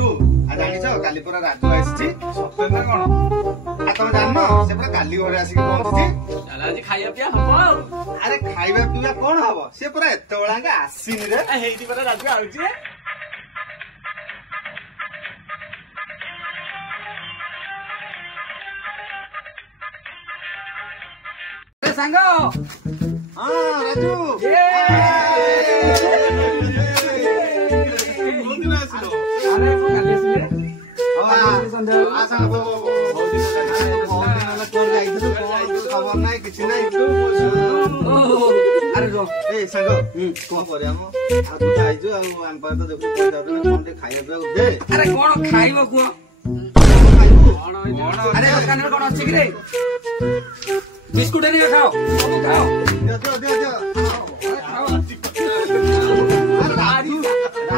गुड्डू आ जानिछ काली पुरा राजू आइछि सत्य ना कौन आ तुम जाननो से पुरा काली घरे आसिक पहुंची चल आज खाइया पिया हबो अरे खाइबा पिबा कोन हबो से पुरा एते बळांगा आसीनी रे हेइदी परा राजू आउची ए सांगो हां राजू कोन दिन आसिलो अरे काली आसिले आ सांग बहुत दिन होला कोन जाइथु खबर नाही किछि नाही अरे जो ए सांग कोन करे हम आ तू जाइजो आ हम पर तो देखु पैसा दे कोन दे खाइबा दे अरे कोन खाइबो को अरे कान कोन अछि कि रे बिस्कुट नहीं खाओ खाओ दे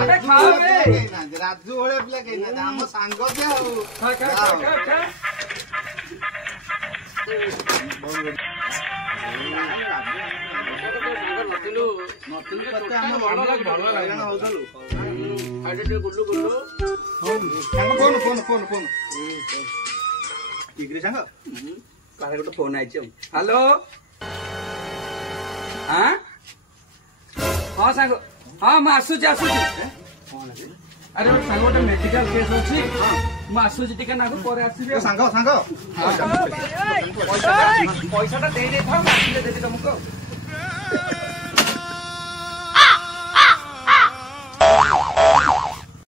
अरे खाओ बे राजू होळे पिला के ना हम सांग दे हो खा नतिलु नतुल पत्ते हम ଭଲ ଲାଗେ ହଉதலୁ आडे गुल्लू गुल्लू सांग फोन ठीक रे सांग काहे गोटे फोन आइछ हेलो हां हां सांग हां म आसु अरे सांग गोटे मेडिकल केस अछि म आसु टिका नागु परे आसीबे सांग पैसाटा दे दे था मासिले दे दे तुमको